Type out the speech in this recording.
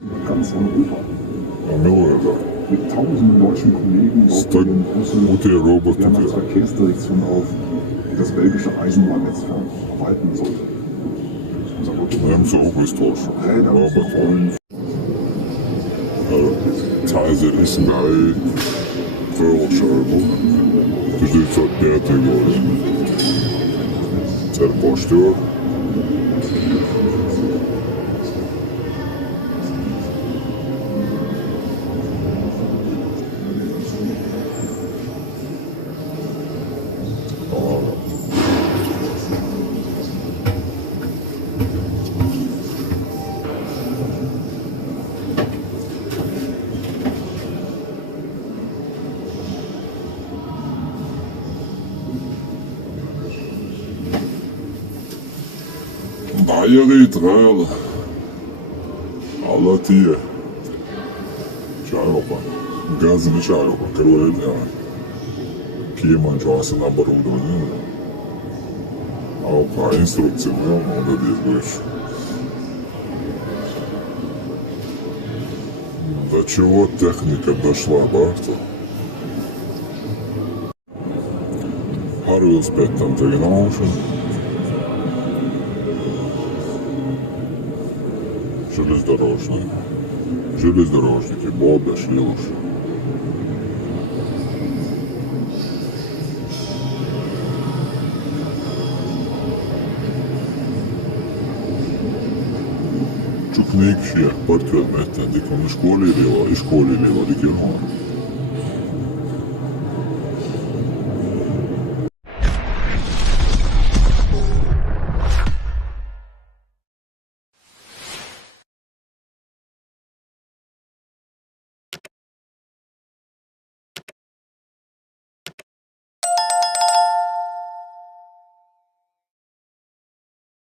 Ganz Europa. Amerika. Mit tausenden deutschen Kollegen baut Tak in Brüssel u te robote der te. Verkehrsdirektion auf, die das belgische Eisenbahnnetz verwalten sollte. Unser Nem se ook eens troš. Räder müssen rollen. Teilse ist geil. Förderscheibe. Dus dit soort dertig wordt. Zijn een paar stuur. Bayeri trail. Alla tio. Čajlopa. Gazini čajlopa. Kroj, ja. Kijeman časa na barodovanje. A pa instrukcije nemam, onda ti izgledaš. Da će ova tehnika došla bahta. Harvil spet tam tega naučen. Железнодорожники, Боба, Шлюш. Čuknik še je 5 km, dik on i školi leva, dik je